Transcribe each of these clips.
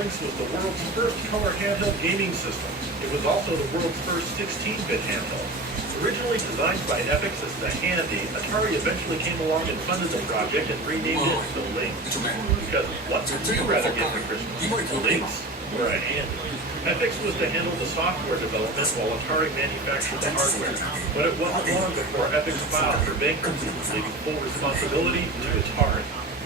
Lynx was the world's first color handheld gaming system. It was also the world's first 16-bit handheld. Originally designed by Epix as the Handy, Atari eventually came along and funded the project and renamed it the Lynx. Because what would you rather get for Christmas, a Lynx or a Handy? Epix was to handle the software development while Atari manufactured the hardware. But it wasn't long before Epix filed for bankruptcy, leaving full responsibility to Atari.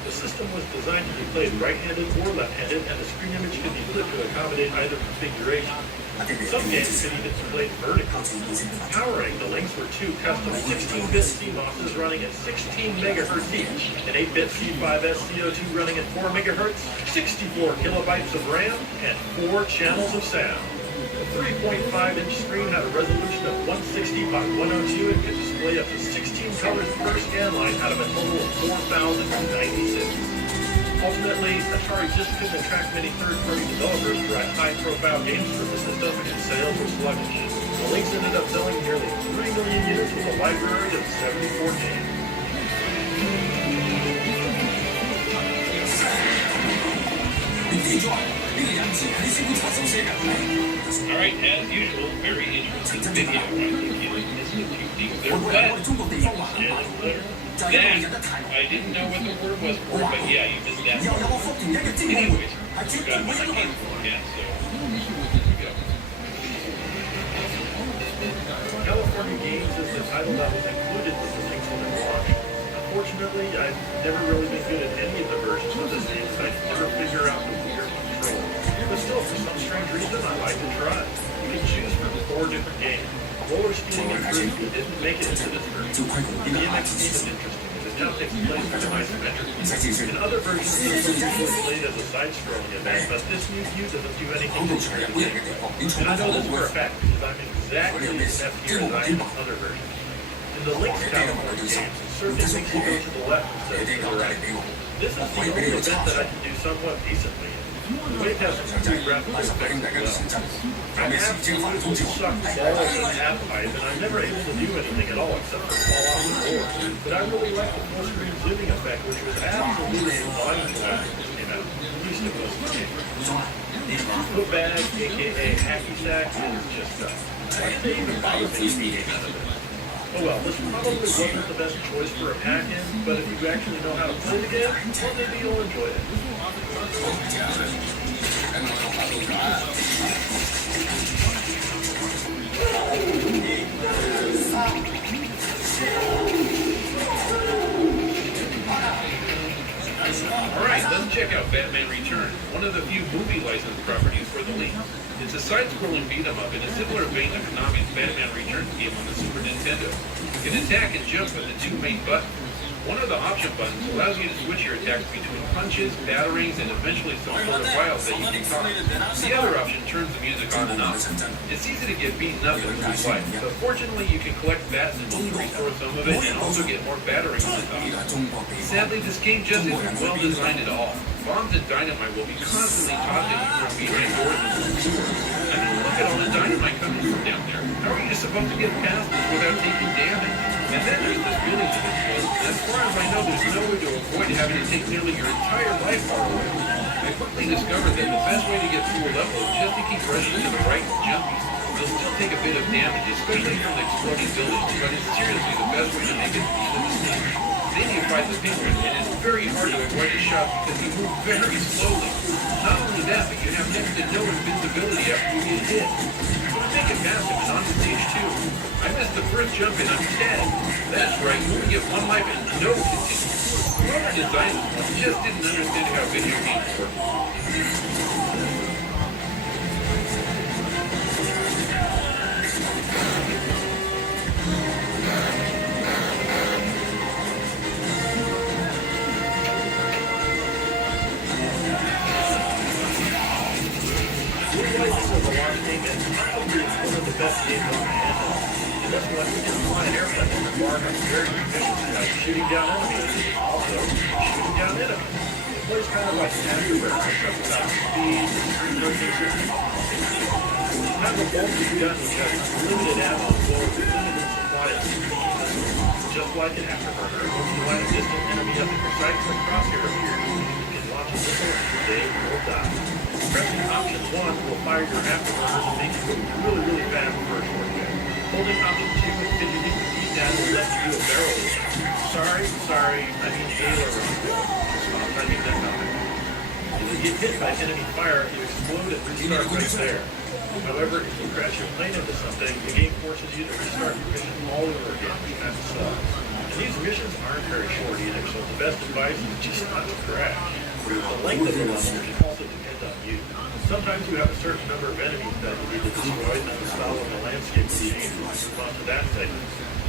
The system was designed to be played right-handed or left-handed, and the screen image could be flipped to accommodate either configuration. Some games could even be played vertically. Powering the Lynx were two custom 16-bit CMOSs running at 16 MHz each, an 8-bit C5S CO2 running at 4 MHz, 64 kilobytes of RAM, and 4 channels of sound. The 3.5-inch screen had a resolution of 160 by 102 and could display up to 16 colors per scan line out of a total of 4,096. Ultimately, Atari just couldn't attract many third-party developers to write high-profile games for the system, and sales were sluggish. The Lynx ended up selling nearly 3 million units with a library of 74 games. Alright, as usual, very interesting video. I think you missed a few things there, but I didn't know what the word was for, but yeah, you missed that part. Anyways, you got my case for again, so here we go. California Games is the title that was included with the Lynx when it launched. Unfortunately, I've never really been good at any of the versions of this game, so I could never figure out the weird controls. But still, for some strange reason, I like to try. You can choose from 4 different games. Roller skating and frisbee didn't make it into this version. BMX is interesting, as it now takes place semi-symmetrically. In other versions, this is usually played as a side-scrolling event, but this new view doesn't do anything to screen the game. And I know this for a fact, because I'm exactly as left here as I am in other versions. In the Lynx California games, certain things you go to the left instead of to the right. This is the only event that I can do somewhat decently. The Wave has some pretty graphical effects as well. I absolutely sucked balls in a half pipe, and I'm never able to do anything at all except for fall off the floor. But I really like the full-screen zooming effect, which was absolutely embodied when it came out, at least in most of the games. Foot bag, aka hacky sack, is just why did they even bother making out of it? Oh well, this probably wasn't the best choice for a pack-in, but if you actually know how to play the game, well, maybe you'll enjoy it. Alright, let's check out Batman Returns, one of the few movie licensed properties for the Lynx. It's a side-scrolling beat-em-up in a similar vein of Konami's Batman Returns game on the Super Nintendo. You can attack and jump with the 2 main buttons. One of the option buttons allows you to switch your attacks between punches, batterings, and eventually some sort of vials that you can toss. The other option turns the music on and off. It's easy to get beaten up as you like, but fortunately you can collect bats and to restore some of it and also get more batterings on top. Sadly, this game just isn't well designed at all. Bombs and dynamite will be constantly tossed at you from behind doors and sewers. I mean, look at all the dynamite coming from down there. How are you supposed to get past this without taking damage? And then there's this building to this place. As far as I know, there's no way to avoid having to take nearly your entire life bar away. I quickly discovered that the best way to get through a level is just to keep running to the right and jumping. You'll still take a bit of damage, especially from the exploding buildings, but it's seriously the best way to make it to the end of the stage. Then you fight the penguin, and it's very hard to avoid his shots because he moves very slowly. Not only that, but you have next to no invincibility after you get hit. So to make it past him and on to stage 2, I missed the first jump and I'm dead. That's right, you only get 1 life and no continue. Whoever designed this just didn't understand how video games work. One of the best games on the handheld. And that's why we can fly an airplane in the bar has very efficient like shooting down enemies, also shooting down enemies. It plays kind of like Afterburner, except without speed and free rotation. You have a bulky gun which has limited ammo as well as limited supply of speed. Just like an Afterburner, when you line a distant enemy up in your sights, a crosshair appears. You can launch a missile and they will die. Press fire your afterburner and make you move really, really fast for a short bit. Holding option 2 and fidgeting the D-pad will let you do a barrel roll. Sorry, I mean aileron. I mean that comment. If you get hit by enemy fire, you explode and restart right there. However, if you crash your plane into something, the game forces you to restart your mission all over again, which kind of sucks. And these missions aren't very short either, so the best advice is just not to crash. The length of the level should also depend on you. Sometimes you have a certain number of enemies that you need to destroy, and the style of the landscape will change to respond to that segment.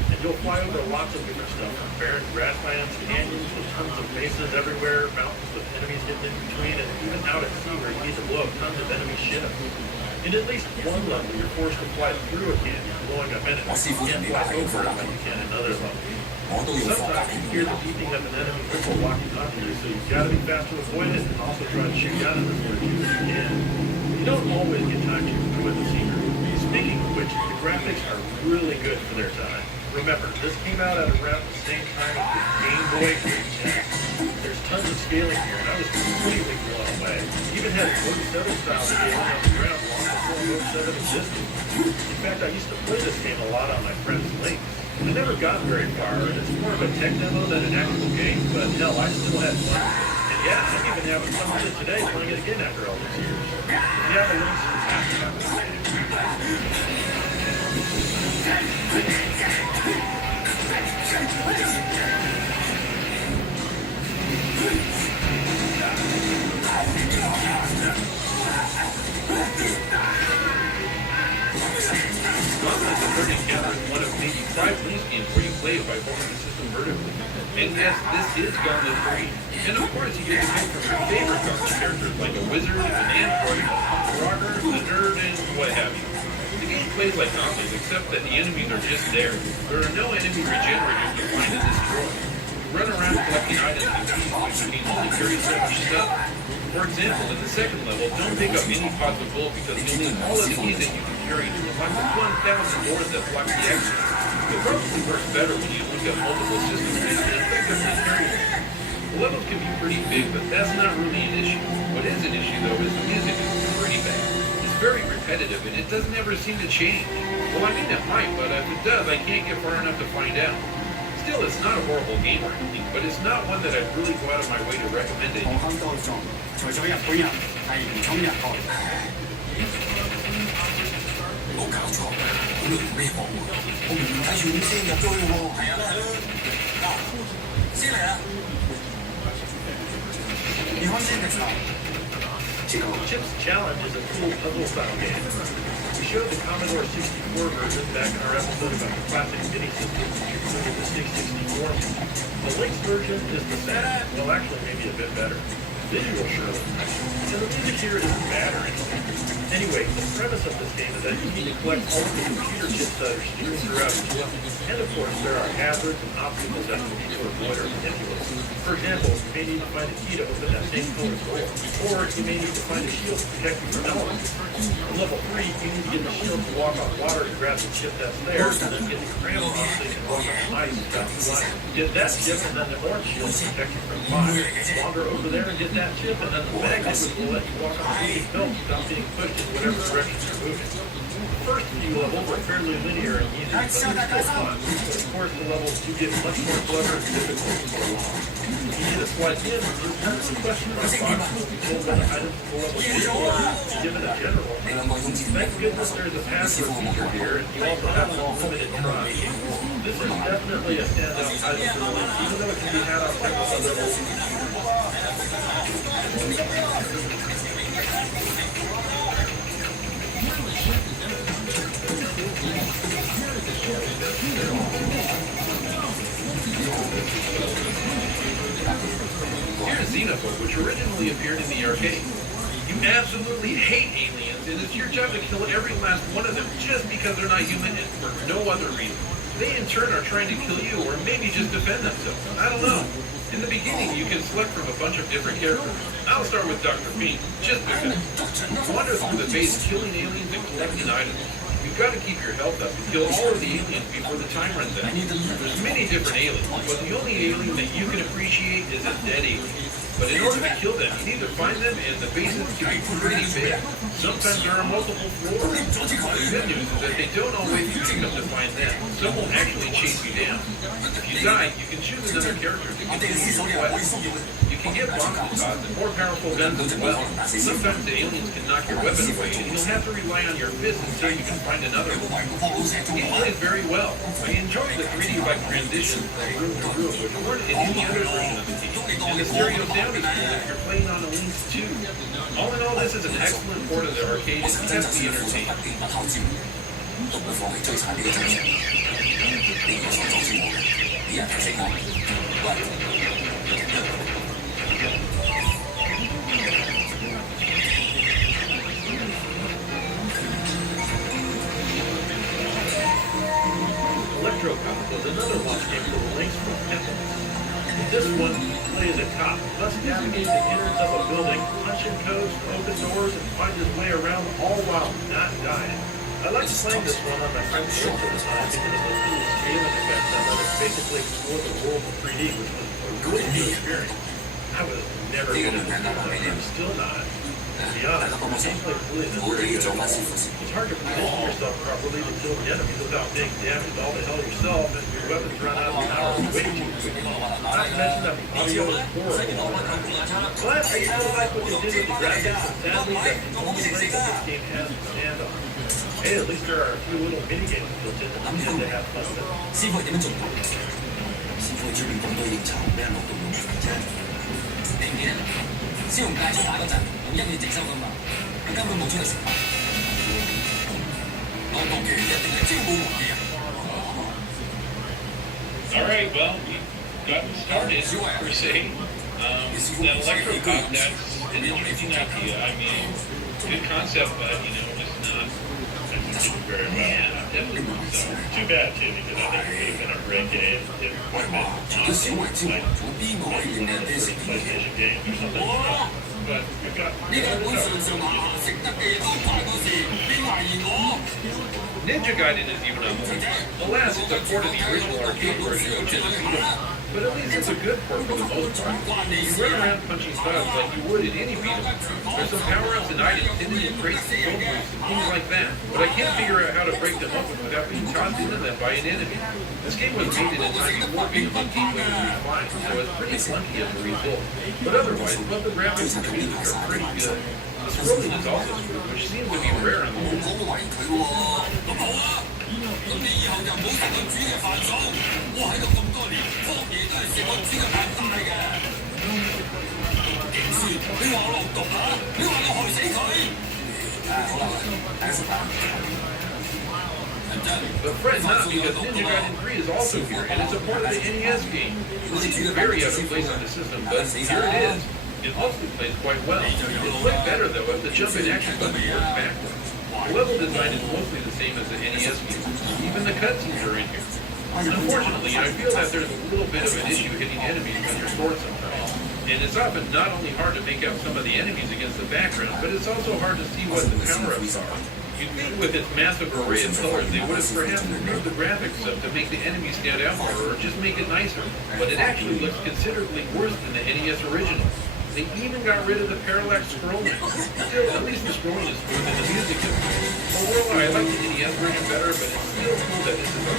And you'll fly over lots of different stuff, from barren grasslands, canyons with tons of bases everywhere, mountains with enemies hidden in between, and even out at sea where you need to blow up tons of enemy ships. In at least one level, you're forced to fly through a canyon, blowing up enemies. You can't fly over it like you can in other levels. Sometimes you hear the beeping of an enemy missile walking onto you, so you've got to be fast to avoid it and also try to shoot down at it as you can. You don't always get time to enjoy the scenery. Speaking of which, the graphics are really good for their time. Remember, this came out at around the same time as the Game Boy Advance. There's tons of scaling here, and I was completely blown away. Even had Mode 7 style scaling on the ground long before Mode 7 existed. In fact, I used to play this game a lot on my friend's links. I never got very far, and it's more of a tech demo than an actual game, but hell, I still had fun. And yeah, I'm even having fun with it today, playing it again after all these years. If you have a link, you have to have this game. Gauntlet the Third Encounter is one of maybe 5 police games where you play it by holding the system vertically. And yes, this is Gauntlet 3. And of course, you get to pick from your favorite Gauntlet characters like a wizard, an android, a punk rocker, the nerd, and what have you. The game plays like Gauntlet, except that the enemies are just there. There are no enemy regenerators to find and destroy. You run around collecting items and keys, which you can only carry so much stuff. For example, in the second level, don't pick up any pots of gold because you'll need all of the keys that you can carry to unlock the 1,000 doors that block the exit. It probably works better when you look at multiple systems and effectively carry them. The levels can be pretty big, but that's not really an issue. What is an issue, though, is the music is pretty bad. It's very repetitive, and it doesn't ever seem to change. Well, I mean, it might, but if it does, I can't get far enough to find out. Still, it's not a horrible game or anything, but it's not one that I'd really go out of my way to recommend to anyone. 除咗日本人係唔通日國。冇搞錯，嗰度做咩講喎？我明明睇住五先入咗去喎。係啊，嗱，先嚟啦！你開先嘅時候。Chip's Challenge is a cool puzzle-style game. We showed the Commodore 64 version back in our episode about the classic mini systems which included the 664. The Lynx version is the same, well actually maybe a bit better. Visual surely nice, and the music here isn't bad or anything. Anyway, the premise of this game is that you need to collect all of the computer chips that are strewn throughout each level. And of course, there are hazards and obstacles that you need to avoid or manipulate. For example, you may need to find a key to open that same color door, or you may need to find a shield to protect you from elements. On level 3, you need to get the shield to walk on water to grab the chip that's there, and then get the cramp on so you can walk on ice without flying. Get that chip, and then the orange shield to protect you from fire. Wander over there and get that chip, and then the magnet which will let you walk on the film without being pushed in whatever direction you're moving. The first few levels are fairly linear and easy, but they're still fun. But of course, the levels do get much more clever and difficult before long. You need to slide in, just ask the question mark box, told what the items in the level is, or give it a general. Thank goodness there's a password feature here, and you also have unlimited try. This is definitely a standout title for the link, even though it can be had on several other old computers. Here's Xenophobe, which originally appeared in the arcade. You absolutely hate aliens, and it's your job to kill every last one of them just because they're not human and for no other reason. They in turn are trying to kill you, or maybe just defend themselves. I don't know. In the beginning, you can select from a bunch of different characters. I'll start with Dr. Fiend, just because. Wander through the base killing aliens and collecting items. You've got to keep your health up and kill all of the aliens before the time runs out. There's many different aliens, but the only alien that you can appreciate is a dead alien. But in order to kill them, you need to find them, and the bases can be pretty big. Sometimes there are multiple floors. The good news is that they don't always pick up to find them. Some will actually chase you down. If you die, you can choose another character to continue your quest. You can get bombs and more powerful guns as well. Sometimes the aliens can knock your weapon away, and you'll have to rely on your fists until you can find another one. He plays very well. I enjoy the 3D-like transitions from room to room, which weren't in any other version of the game. And the stereo sound is cool if you're playing on a Lynx 2. All in all, this is an excellent port of the arcade, and you have to be entertained. 都不放棄追查呢個真相。呢個所阻住我嘅，啲人提醒我，喂， Electrocop was another launch game for the Lynx from Netflix. In this one, you play as a cop who must navigate the innards of a building, punch in codes, open doors, and find his way around, all while not dying. I liked playing this one on my friend's Lynx at the time because of the cool scaling effects that let us basically explore the world in 3D, which was a really good experience. I was never good at this one, I'm still not. To be honest, the gameplay really isn't very good at all. It's hard to position yourself properly to kill the enemies without being damaged all the hell yourself, and your weapons run out of power way too quickly. Not to mention that the audio is horrible. But I still like what they did with the graphics, and sadly, that's the only leg that this game has to stand on. Hey, at least there are a few little mini-games built in that you tend to have fun with. 師傅係點樣做到？師傅出面咁多應酬，俾人錄到用啫。你唔記得？蕭紅界出打嗰陣，用一夜直收噶嘛，佢根本冇出嚟食飯。我當其一定係招募王嘅人。All right, well, we got started, per se. That Electrocop, that's an interesting idea. I mean, good concept, but, it's not executed very well. Yeah, Definitely so. too bad, too, because I think it would have been a great game. It would have been awesome, like, PlayStation games or something. But we've got... 呢個本上上下下食得嘅都快過時，你懷疑我？ Ninja Gaiden is even up there. Alas, it's a port of the original arcade version, which is a beat 'em up. But at least it's a good port for the most part. You run around punching styles like you would in any beat 'em up. There's some power-ups and items hidden in crates and gold bricks and things like that. But I can't figure out how to break them open without being tossed into them by an enemy. This game was made in a time before beat 'em up gameplay was refined, so it's pretty clunky as a result. But otherwise, both the graphics and the music are pretty good. The scrolling is also smooth, which seems to be rare on the Wii. 我懷疑佢喎，咁好啊！咁你以後就唔好食我煮嘅飯餸。我喺度咁多年，方爺都係食我煮嘅飯大嘅。點算？你話我落毒啊？你話我害死佢？好啦，大家食飯。 But fret not, because Ninja Gaiden 3 is also here, and it's a part of the NES game. It seems very out of place on the system, but here it is. It also plays quite well. It's way better, though, if the jump-in action button works backwards. The level design is mostly the same as the NES game. Even the cutscenes are in here. Unfortunately, I feel that there's a little bit of an issue hitting enemies on your sword sometimes. And it's often not only hard to make out some of the enemies against the background, but it's also hard to see what the power-ups are. You'd think with its massive array of colors, they would have perhaps improved the graphics some to make the enemies stand out more, or just make it nicer. But it actually looks considerably worse than the NES original. They even got rid of the parallax scrolling. Still, at least the scrolling is smooth and the music is good. Overall, I like the NES version better, but it's still cool that this is on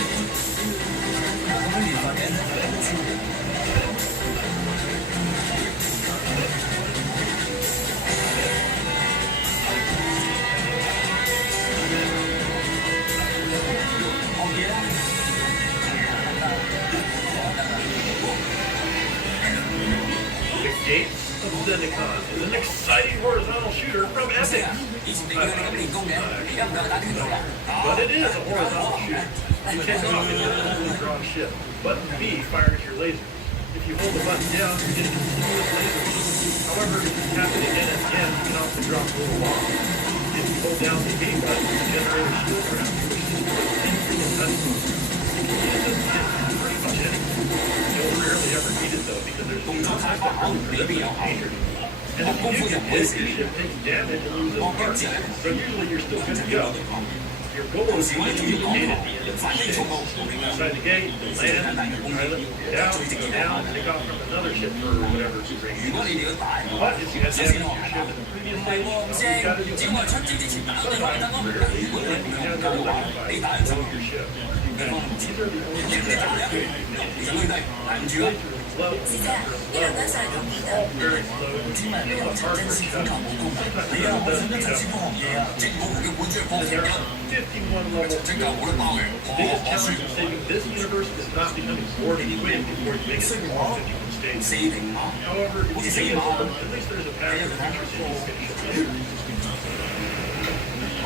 The Gates of Zendikon is an exciting horizontal shooter from Epic. But it is a horizontal shooter. You take off in your own drawn ship. Button B fires your laser. If you hold the button down, you get a continuous laser. However, if you tap it again and again, you can also drop a little bomb. If you hold down the A button, you generate a shield around you, which is worth 10 freaking cutscenes. You can use this to hit pretty much anything. You'll rarely ever need it though, because there's no time that really presents a danger to you. And if you do get hit, your ship takes damage and loses parts. So usually you're still good to go. Your goal is to get to the gate at the end of the stage. Inside the gate, you land, you pilot, you get out, you go down, take off from another ship for whatever you bring you. But if you had damage to your ship in the previous stage, all you gotta do is sometimes, rarely, you have to electrify your ship. These are the only things that ever do. Play through level after level, all very slow. It's a hardware ship. Sometimes it doesn't beat up. There are 51 levels to go. The biggest challenge in saving this universe is not becoming bored and quitting before you make it through all 51 stages. However, if you save them, at least there's a path of future cities finish.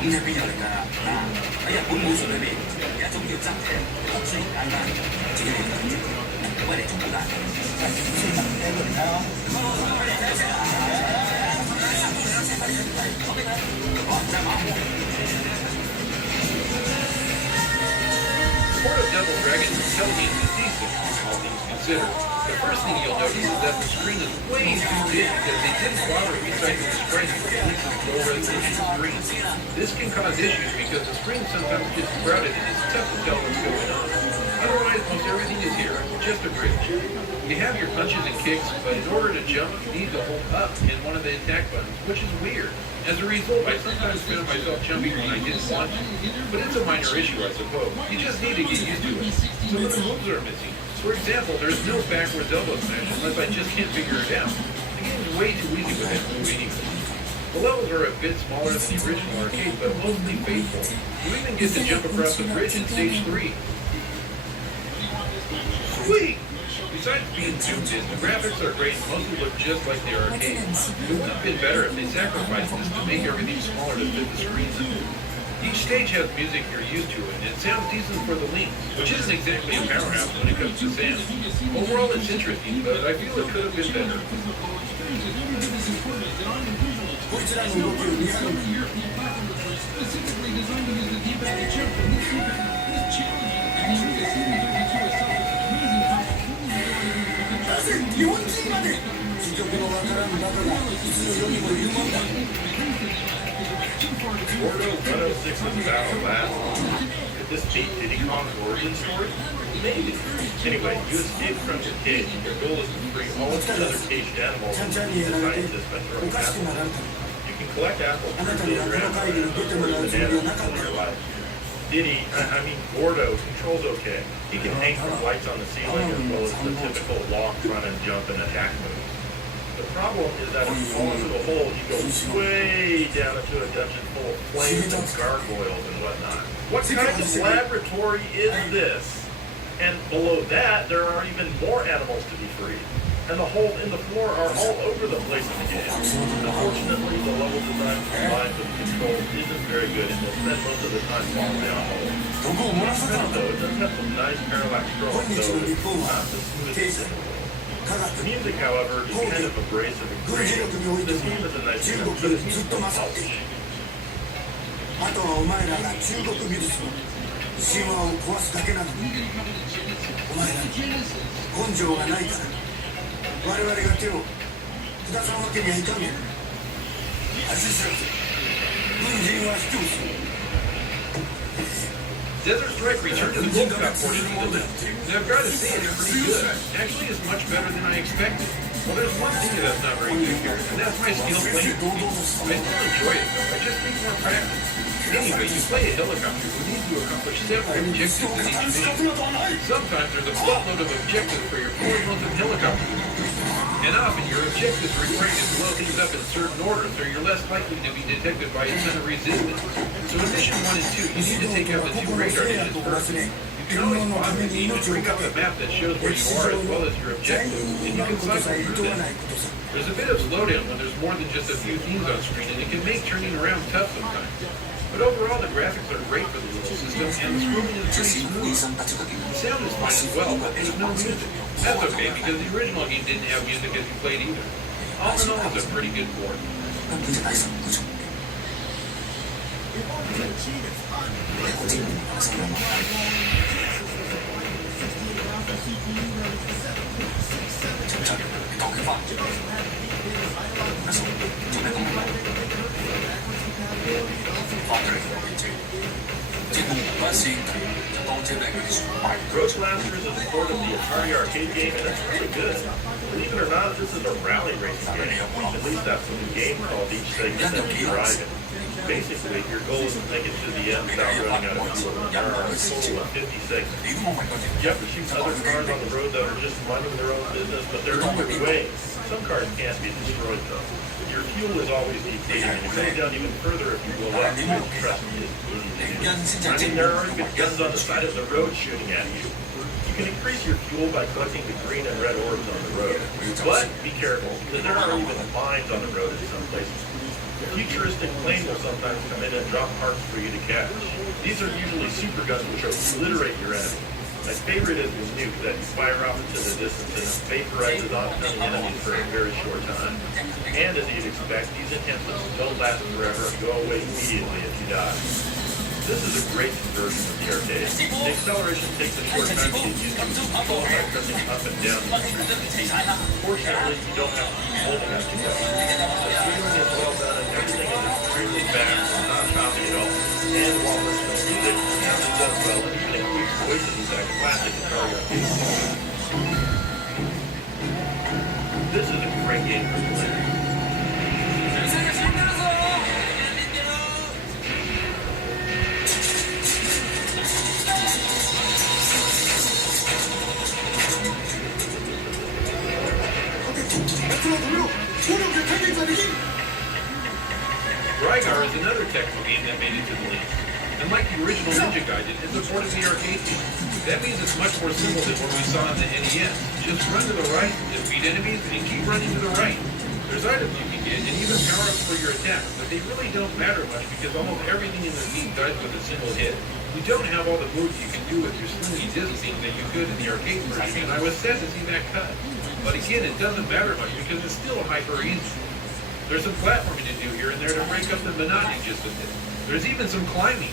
咁即係邊有嚟㗎？喺日本武術裏邊有一種叫側踢，雖然簡單，自己嚟講威力仲好大。Port of Devil Dragon's intelligence is decent, all things considered. The first thing you'll notice is that the screen is way too big because they didn't bother recycling the sprites for low resolution screens. This can cause issues because the screen sometimes gets crowded and it's tough to tell what's going on. Otherwise, most everything is here, just a bridge. You have your punches and kicks, but in order to jump, you need to hold up in one of the attack buttons, which is weird. As a result, I sometimes found myself jumping when I didn't want to, but it's a minor issue, I suppose. You just need to get used to it. Some of the moves are missing. For example, there's no backwards elbow smash unless I just can't figure it out. The game's way too easy with that move anyway. The levels are a bit smaller than the original arcade, but mostly faithful. You even get to jump across the bridge in stage 3. Sweet! Besides being zoomed-in, the graphics are great and mostly look just like the arcade. It would have been better if they sacrificed this to make everything smaller to fit the screens. Each stage has music you're used to, and it sounds decent for the links, which isn't exactly a powerhouse when it comes to sound. Overall, it's interesting, but I feel it could have been better. こいつらの動きを見せる。日本人まで主曲のわからんバカがいつの世にもいるもんだ。Gordo 106 is battle last. Could this beat Diddy Kong's origin story? Maybe. Anyway, you escape from your cage. Your goal is to free all of the other caged animals and the scientists by throwing apples. You can collect apples to build your empire and reward bananas in your life. Diddy, Gordo, controls okay. He can hang from lights on the ceiling as well as the typical walk, run, and jump and attack moves. The problem is that if you fall into the hole, you go way down into a dungeon full of flames and gargoyles and whatnot. What kind of laboratory is this? And below that, there are even more animals to be freed. And the holes in the floor are all over the place in the game. Unfortunately, the level design combined with the controls isn't very good and you'll spend most of the time falling down holes. Though, it does have some nice parallax scrolling, though it's not the smoothest in the world. The music, however, is kind of abrasive and grainy. This game is a nice game, but it needs some polish. あとはお前らが中国美術の神話を壊すだけなのにお前ら根性がないから我々が手を下さんわけにはいかんねん足知らず軍人は卑怯する Desert Strike returned to the World Cup portion of the list, and I've got to say it's pretty good. Actually, it's much better than I expected. Well, there's one thing that's not very good here, and that's my skill playing. I still enjoy it, though. I just need more practice. Anyway, you play a helicopter who needs to accomplish several objectives in each mission. Sometimes there's a buttload of objectives for your forward-mounted helicopter. And often your objectives require you to blow things up in certain order, so you're less likely to be detected by a ton of resistance. So in Mission 1 and 2, you need to take out the 2 radar engines first. You can always pause the game and bring up a map that shows where you are as well as your objective, and you can cycle through them. There's a bit of slowdown when there's more than just a few things on screen, and it can make turning around tough sometimes. But overall, the graphics are great for the little system, and the scrolling is pretty smooth. The sound is fine as well, but there's no music. That's okay, because the original game didn't have music as you played either. All in all, it's a pretty good port. Road Blasters is a port of the Atari arcade game, and it's really good. Believe it or not, this is a rally racing game. At least that's what the game called each segment that you drive in. Basically, your goal is to make it to the end without running out of fuel. There are a total of 50 segments. You have to shoot other cars on the road that are just minding their own business, but there are other ways. Some cars can't be destroyed, though. Your fuel is always depleting, and it goes down even further if you blow up. Trust me, it's easy to do. I mean, there are even guns on the side of the road shooting at you. You can increase your fuel by collecting the green and red orbs on the road. But be careful, because there are even mines on the road in some places. A futuristic plane will sometimes come in and drop parts for you to catch. These are usually super guns which obliterate your enemy. My favorite is the nuke that you fire off into the distance and it vaporizes oncoming enemies for a very short time. And as you'd expect, these enhancements don't last forever and go away immediately if you die. This is a great conversion of the arcade. The acceleration takes a short time to get used to control by pressing up and down. Fortunately, you don't have to keep holding up too much. The steering is well done and everything is extremely fast and not choppy at all. And while there's no music, the sound does well and even includes voices that classic Atari arcade. This is a great game for players. Rygar is another technical game that made it to the league. And like the original Ninja Gaiden, it's a port of the arcade game. That means it's much more simple than what we saw in the NES. Just run to the right, defeat enemies, and keep running to the right. There's items you can get, and even power-ups for your attack, but they really don't matter much because almost everything in the game dies with a single hit. We don't have all the moves you can do with your slingy disc thing that you could in the arcade version, and I was sad to see that cut. But again, it doesn't matter much because it's still hyper easy. There's some platforming to do here and there to break up the monotony just a bit. There's even some climbing.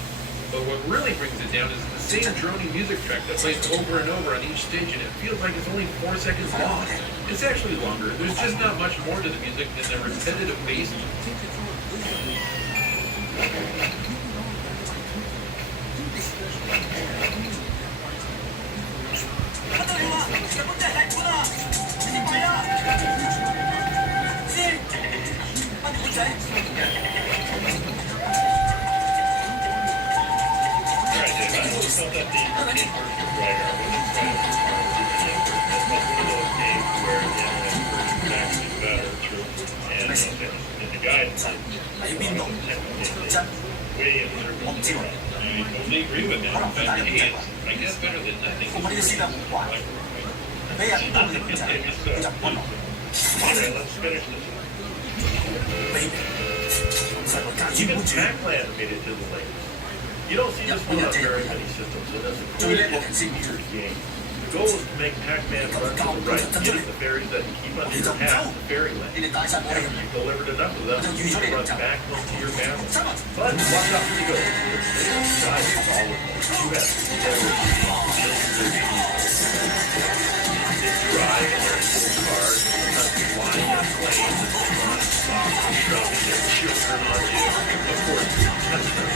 But what really brings it down is the same droning music track that plays over and over on each stage, and it feels like it's only 4 seconds long. It's actually longer. There's just not much more to the music than the repetitive bass. Felt that the arcade version of Rygar wasn't quite as hard as one of those games where the internet version is actually better. And in the guidance, way in the I totally agree with that. In fact, hey, it's, I guess, better than nothing. Alright, let's finish this one. Even Pac-Man made it to the lake. You don't see this one on very many systems, so that's a cool features game. The goal is to make Pac-Man run to the right, getting the fairies that you keep under your hat in the fairyland. After you've delivered enough of them, you can run back home to your family. But watch out when you go. The side is all of them. You have to drive in their cool cars, flying their planes, and dropping their children on you. Of course, touch them.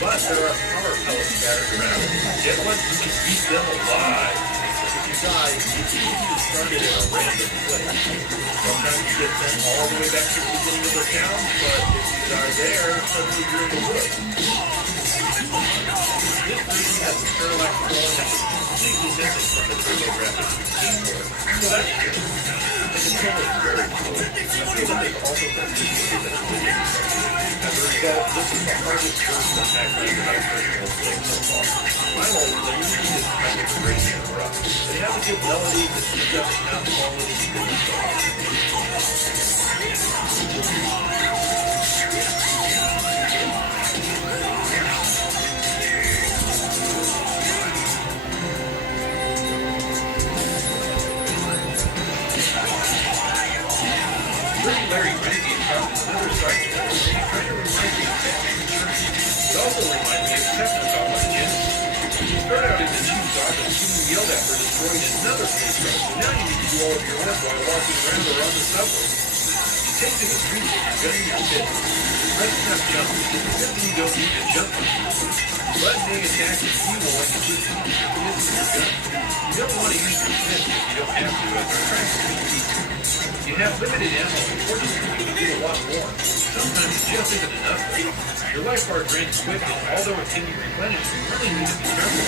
But there are power pellets scattered around. Get one so you can keep them alive. If you die, it's easy to start it in a random place. Sometimes you get sent all the way back to the beginning of the town, but if you die there, suddenly you're in the woods. This movie has a parallax scrolling that's completely missing from the TurboGrafx 16 port. So that's good. The controller is very cool. I feel that they've also done this movie that's really as a result, this is the hardest version of Pac-Man that I've personally played so far. Finally, the music is kind of crazy and rough. They have a good melody that keeps up the sound quality in the song. Larry Crazy and Carl's another side story. They kind of remind me of Batman Returns. It also reminds me of Technicolor on Genesis. You start out in the cheap dog and soon yelled at for destroying another police car, so now you need to do all of your work while walking around or on the subway. Take to the street if you're gonna use it. Press step jump. Simply you don't need to jump on it. Button A attack is evil when you push it. This is your gun. You don't want to use your fist if you don't have to as our practice. You have limited ammo, unfortunately you can do a lot more. Sometimes it just isn't enough. Your life bar drains quickly, although it can be replenished, you really need to be careful.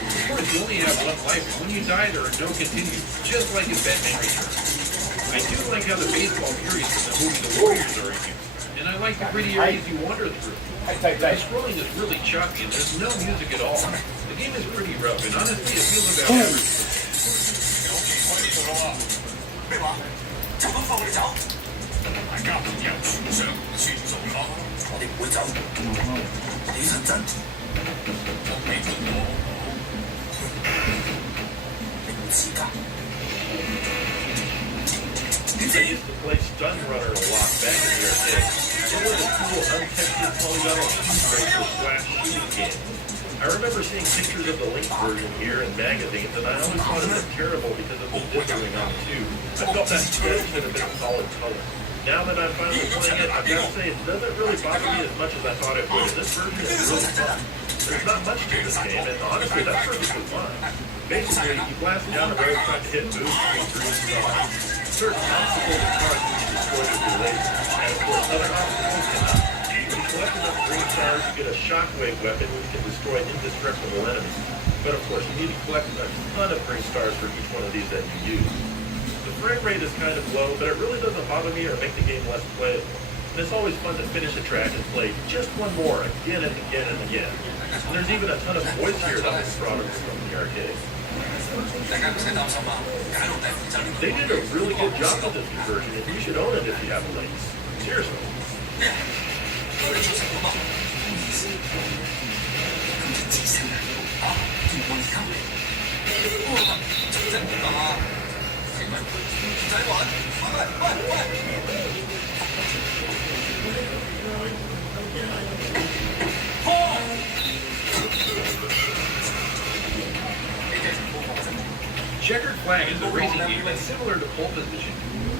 Of course, you only have one life, and when you die, there are no continues, just like in Batman Returns. I do like how the baseball periods in the movie The Warriors are used, and I like the pretty areas you wander through. The scrolling is really choppy, and there's no music at all. The game is pretty rough, and honestly, it feels about average. 咩話？就咁放你走？大家朋友上算數咯，我哋唔會走。你認真？我未見過，你唔知㗎。I used to play Stun Runner a lot back in the arcade. It was a cool, untextured polygonal racer slash shooting game. I remember seeing pictures of the Link version here in magazines, and I always thought it was terrible because of the dithering on the tube. I felt that sketch should have been a solid color. Now that I'm finally playing it, I've got to say it doesn't really bother me as much as I thought it would. This version is really fun. There's not much to this game, and honestly, that's perfectly fine. Basically, you blast down the road trying to hit moves and green stuff. Certain obstacles and cars can be destroyed with your laser, and of course, other obstacles cannot. When you collect enough green stars, you get a shockwave weapon which can destroy indestructible enemies. But of course, you need to collect a ton of green stars for each one of these that you use. The frame rate is kind of low, but it really doesn't bother me or make the game less playable. And it's always fun to finish a track and play just one more again and again and again. And there's even a ton of voice here that was brought over from the arcade. They did a really good job with this conversion, and you should own it if you have links. Seriously. 仔玩，Checkered Flag is a racing game that's similar to pole position.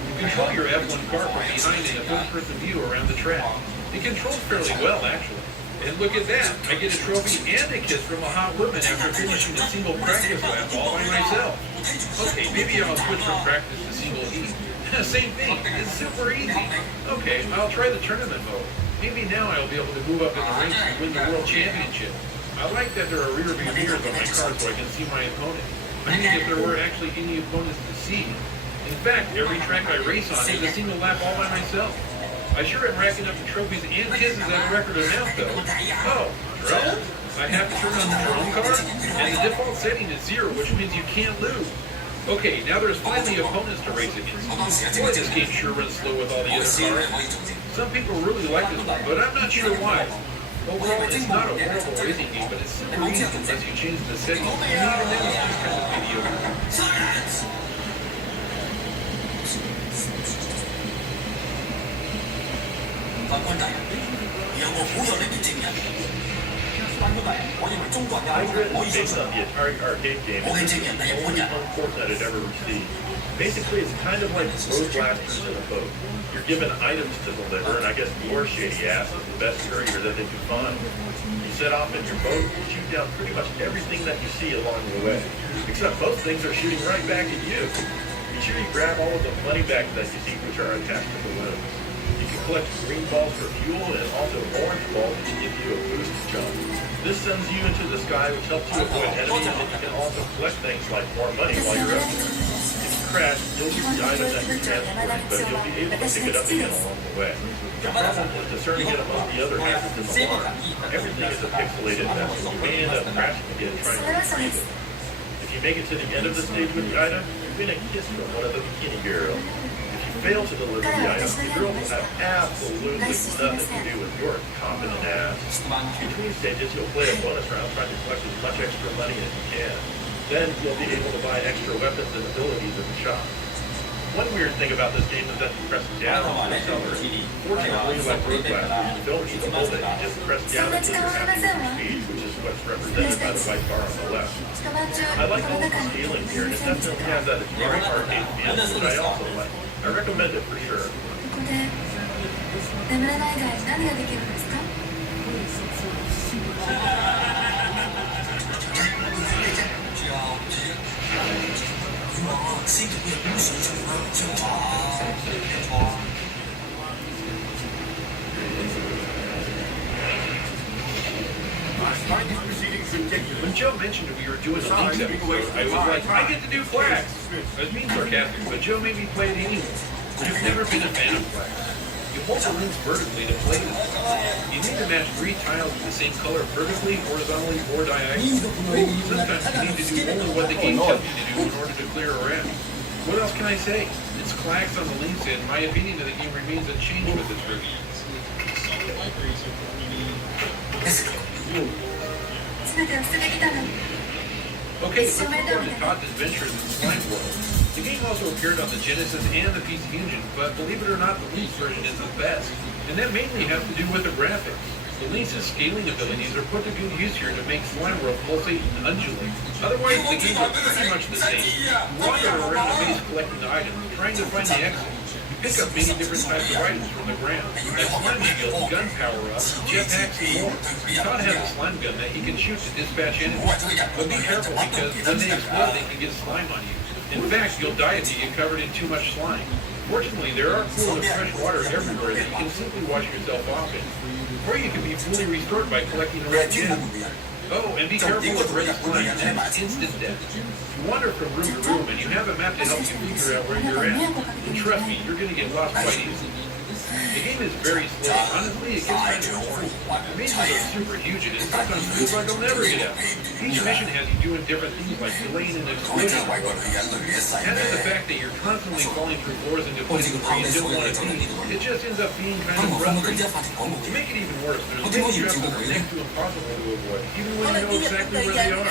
You control your F1 car from behind in a third-person view around the track. It controls fairly well, actually. And look at that, I get a trophy and a kiss from a hot woman after finishing a single practice lap all by myself. Okay, maybe I'll switch from practice to single E. Same thing, it's super easy. Okay, I'll try the tournament mode. Maybe now I'll be able to move up in the ranks and win the world championship. I like that there are rear view mirrors on my car so I can see my opponent. I mean, if there were actually any opponents to see. In fact, every track I race on is a single lap all by myself. I sure am racking up the trophies and kisses at a record amount, though. Oh, drone? I have to turn on the drone card? And the default setting is 0, which means you can't lose. Okay, now there's finally opponents to race against. Boy, this game sure runs slow with all the other cars. Some people really like this one, but I'm not sure why. Overall, it's not a horrible racing game, but it's super easy unless you change the settings. And even then, it's just kind of mediocre. 法官大人，有個好有力嘅證人。法官大人，我認為中國有 I've 可 written 以信 based 任。 on the Atari arcade game. It's the only unfortunate that it ever received. Basically, it's kind of like road blasters in a boat. You're given items to deliver, and I guess your shady ass is the best courier that they can find. You set off in your boat and shoot down pretty much everything that you see along the way. Except most things are shooting right back at you. Be sure you grab all of the money bags that you see which are attached to the limbs. You can collect green balls for fuel and also orange balls which give you a boost jump. This sends you into the sky, which helps you avoid enemies, and you can also collect things like more money while you're up there. If you crash, you'll lose the item that you're transporting, but you'll be able to pick it up again along the way. The problem is discerning it among the other hazards in the water. Everything is a pixelated mess, and you may end up crashing again trying to retrieve it. If you make it to the end of the stage with the item, you win a kiss from one of the bikini girls. If you fail to deliver the item, the girl will have absolutely nothing to do with your competent ass. Between stages, you'll play a bonus round trying to collect as much extra money as you can. Then you'll be able to buy extra weapons and abilities at the shop. One weird thing about this game is that you press down to accelerate. Fortunately, like Road Blasters, you don't need to hold it. You just press down until you're happy with your speed, which is what's represented by the white bar on the left. I like all of the scaling here, and it definitely has that Atari arcade feel, which I also like. I recommend it for sure. こで眠れない以外に何ができるんですか？When Joe mentioned we were doing a Links episode, I was like, I get to do flags. I was being sarcastic, but Joe made me play it anyway. I've never been a fan of flags. You hold the links vertically to play them. You need to match 3 tiles of the same color vertically, horizontally, or diagonally. Sometimes you need to do only what the game tells you to do in order to clear a round. What else can I say? It's clacks on the links, and my opinion of the game remains unchanged with this review. 全てを捨ててきたのに。 Okay, let's move on to Todd's Adventures in Slime World. The game also appeared on the Genesis and the PC Engine, but believe it or not, the Link's version is the best. And that mainly has to do with the graphics. The Link's scaling abilities are put to good use here to make Slime World pulsate and undulate. Otherwise, the game is pretty much the same. You wander around the maze collecting items, trying to find the exit. You pick up many different types of items from the ground. Like slime shields, gun power-ups, jetpacks, and more. Todd has a slime gun that he can shoot to dispatch enemies. But be careful because when they explode, they can get slime on you. In fact, you'll die if you get covered in too much slime. Fortunately, there are pools of fresh water everywhere that you can simply wash yourself off in. Or you can be fully restored by collecting the red gem. Oh, and be careful with red slime. That's instant death. You wander from room to room, and you have a map to help you figure out where you're at. And trust me, you're going to get lost quite easily. The game is very slow. Honestly, it gets kind of boring. The mazes are super huge, and it sometimes feels like I'll never get out. Each mission has you doing different things like delaying an explosion. Add to the fact that you're constantly falling through floors into places where you don't want to be, it just ends up being kind of frustrating. To make it even worse, there's many traps that are next to impossible to avoid, even when you know exactly where they are.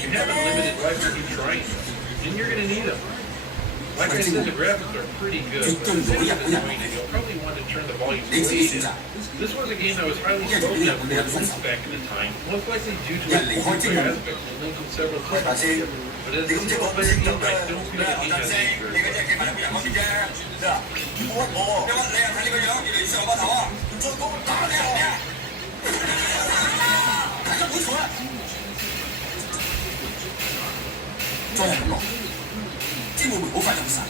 You have a limited life to keep trying, and you're going to need them. Like I said, the graphics are pretty good, but the sound is annoying, and you'll probably want to turn the volume way down. This was a game that was highly spoken of for its Links back in the time, most likely due to its multiplayer aspects and Link in several places. But as a single-player game, I don't feel the game has aged very well. 正門門好快就散，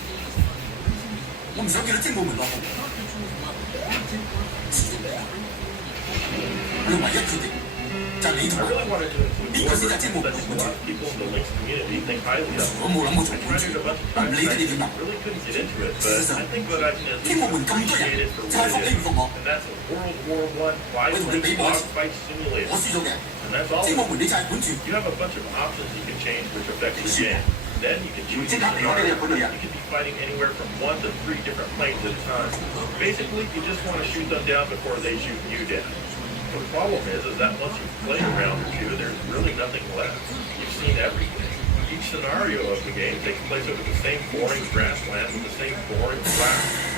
我唔想見到正門門落紅。我哋唯一決定就係你同 I 我， really wanted to 呢個先係正門門 include 門 a 住。 lot of people in the Links community think highly of. 我冇諗過做 I 本 tried 住， it a bunch of 我唔 times. 理得你點諗。 I really couldn't get into it, but I think that I can at 正 least 門門咁多 appreciate 人， it for 就係 what 服 it 你唔 is. 服我， And that's a World War I violent dogfight simulator. 我輸咗嘅。 And that's all. 正門門你就係本住， You have a bunch of options you can change which affect the game. Then you can choose Check out the scenario. order. You can be fighting anywhere from 1 to 3 different planes at a time. Basically, you just want to shoot them down before they shoot you down. The problem is that once you've played a round or two, there's really nothing left. You've seen everything. Each scenario of the game takes place over the same boring grassland with the same boring flowers.